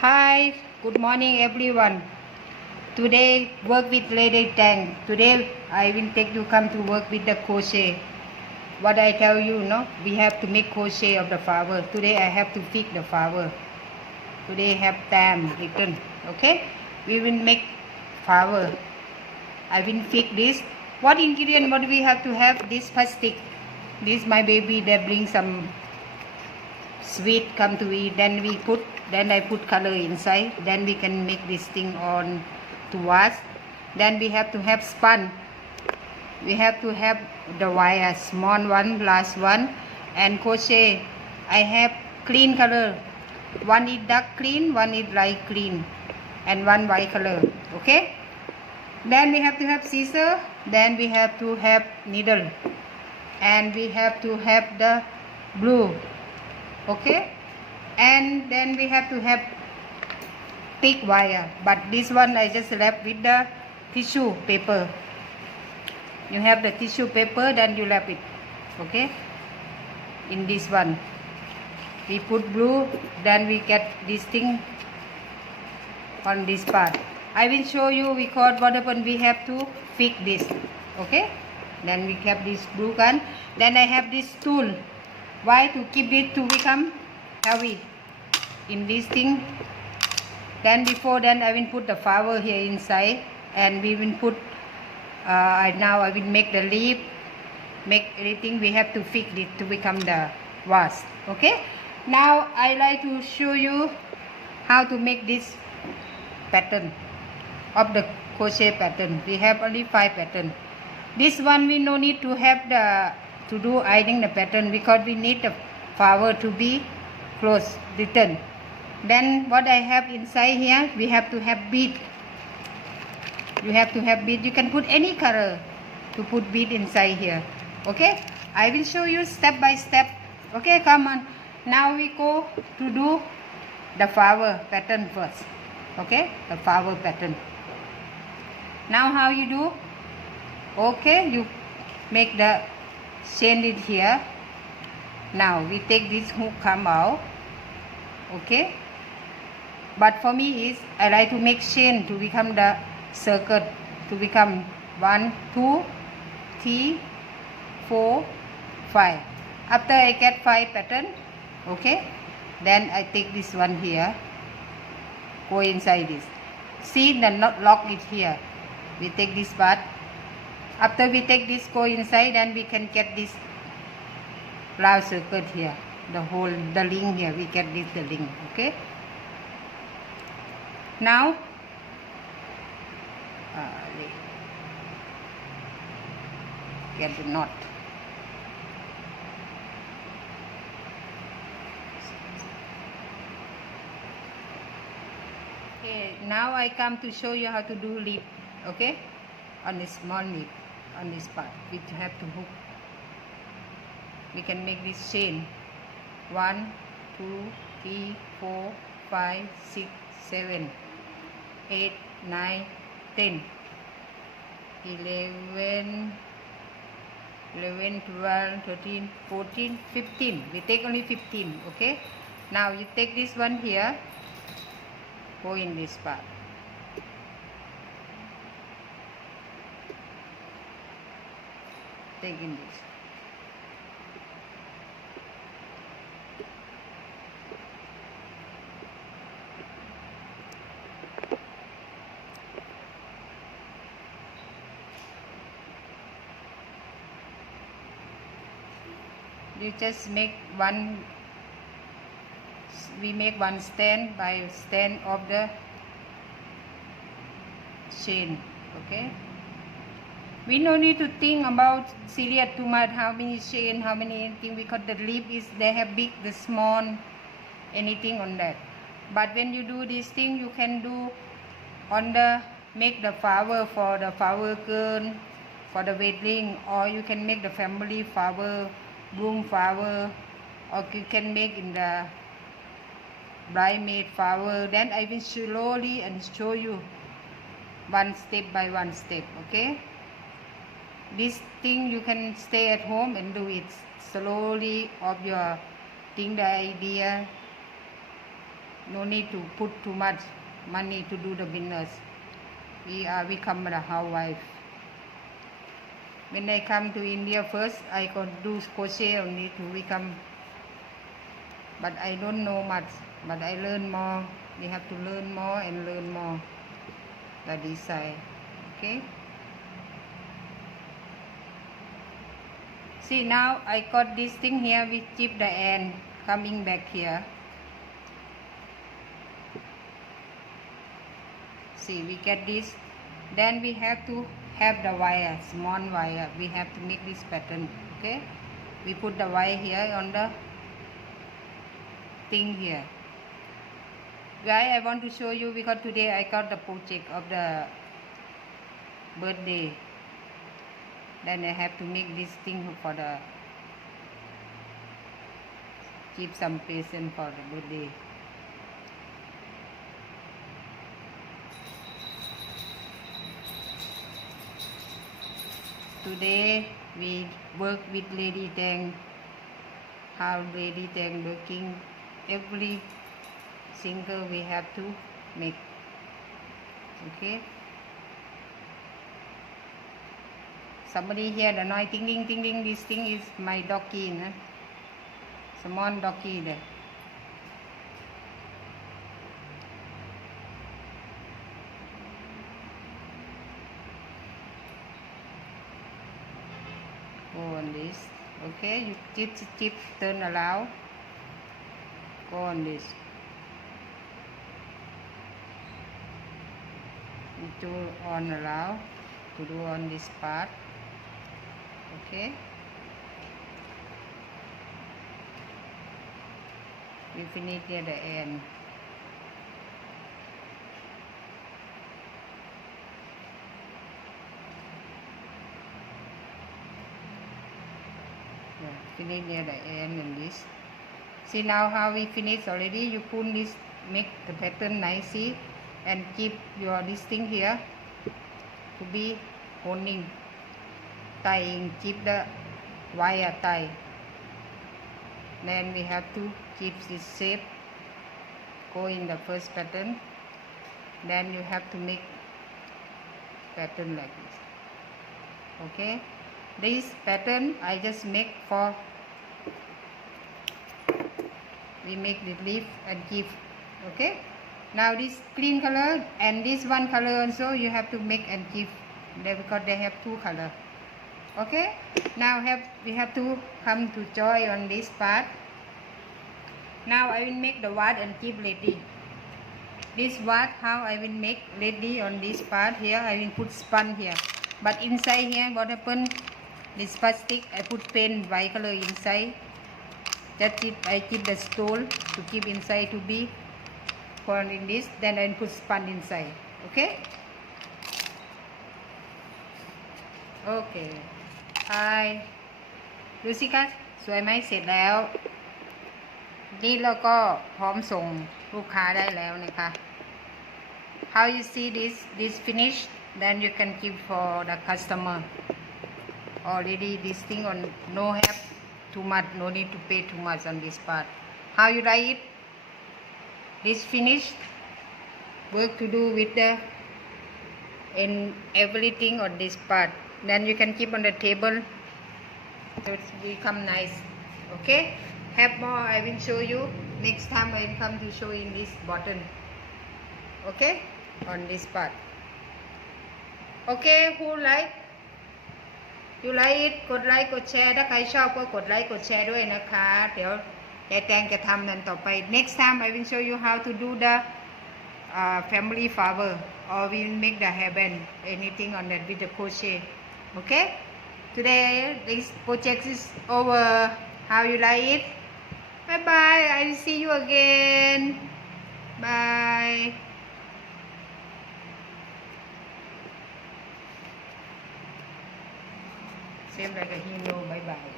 Hi, good morning everyone. Today work with Lady Tang. Today I will take you come to work with the crochet. What I tell you, no, we have to make crochet of the flower. Today I have to fix the flower. Today have time written. Okay, we will make flower. I will fix this. What ingredient? What we have to have? This plastic. This my baby. They bring some sweet come to eat, then I put color inside, then we can make this thing on to wash. Then we have to have spun, we have to have the wire, small one, last one, and crochet. I have clean color, one is dark green, one is light green, and one white color. Okay, then we have to have scissor, then we have to have needle, and we have to have the glue. Okay, and then we have to have thick wire, but this one I just wrap with the tissue paper. You have the tissue paper, then you wrap it. Okay, in this one we put glue, then we get this thing on this part. I will show you because what happened, we have to fix this. Okay, then we have this glue gun, then I have this tool. Why? To keep it to become heavy in this thing. Then before then I will put the flower here inside, and we will put now I will make the leaf, make everything. We have to fix it to become the vase. Okay, now I like to show you how to make this pattern of the crochet pattern. We have only 5 pattern. This one we no need to have the to do ironing the pattern, because we need the flower to be close written. Then what I have inside here, we have to have bead. You have to have bead. You can put any color to put bead inside here. Okay, I will show you step by step. Okay, come on. Now we go to do the flower pattern first. Okay, the flower pattern. Now how you do? Okay, you make the chain it here. Now we take this hook come out. Okay, but for me is I like to make chain to become the circle, to become 1 2 3 4 5. After I get 5 pattern, okay, then I take this one here, go inside this. See the knot lock it here. We take this part. After we take this, go inside, then we can get this round circle here, the whole, the link here, we get this the link. Okay, now get the knot. Okay, now I come to show you how to do leaf. Okay, on this small leaf, on this part we have to hook. We can make this chain 1 2 3 4 5 6 7 8 9 10 11 12 13 14 15. We take only 15. Okay, now you take this one here, go in this part. Take in this. You just make one, we make one stand by stand of the chain. Okay, we no need to think about serious too much, how many chain, how many anything, because the leaf is, they have big, the small, anything on that. But when you do this thing, you can do on the, make the flower for the flower girl, for the wedding, or you can make the family flower, bloom flower, or you can make in the bridesmaid flower. Then I will slowly and show you one step by one step. Okay, this thing you can stay at home and do it slowly of your think the idea no need to put too much money to do the business. We become the housewife. When I come to India first, I could do crochet only to become, but I don't know much, but I learn more. We have to learn more and learn more the design. Okay. See, now I got this thing here with tip the end coming back here. See, we get this. Then we have to have the wire, small wire. We have to make this pattern. Okay. We put the wire here on the thing here. Why I want to show you, because today I got the project of the birthday. Then I have to make this thing for the keep some present for the birthday. Today we work with Lady Tang. How Lady Tang working, every single we have to make. Okay. Somebody here the noise ting ding ting ding. This thing is my doggy, nah? Small doggy there. Go on this. Okay, you tip, turn around. Go on this. You do on around to do on this part. Okay. We finish near the end. Finish near the end and this. See now how we finish already. You pull this, make the pattern nicely, and keep your this thing here to be holding, tying, keep the wire tie. Then we have to keep this shape, go in the first pattern. Then you have to make pattern like this. Okay. This pattern I just make for, we make the leaf and give. Okay. Now this green color and this one color also you have to make and give, because they have two color. Okay. Now we have to come to join on this part. Now I will make the wad and keep ready. This wad, how I will make ready on this part here. I will put spun here, but inside here what happened? This plastic I put paint white color inside. That's it. I keep the stone to keep inside to be for in this. Then I put spun inside. Okay. Okay. Hi. ดูสิคะสวยไหมเสร็จแล้ว นี่เราก็พร้อมส่งลูกค้าได้แล้วนะคะ How you see this finish, then you can give for the customer. Already this thing on no have too much, no need to pay too much on this part. How you like it? This finished work to do with the and everything on this part. Then you can keep on the table, so it become nice. Okay. Have more, I will show you next time. I will come to show in this button. Okay, on this part. Okay, who like? You like it? กดไลค์กดแชร์ถ้าใครชอบก็กดไลค์กดแชร์ด้วยนะคะเดี๋ยวยายแตงจะทำนั้นต่อไป Next time I will show you how to do the family flower, or we will make the hairband, anything on that with the crochet. Okay. Today this project is over. How you like it? Bye bye. I will see you again. Bye. Seems like a hero. Bye bye.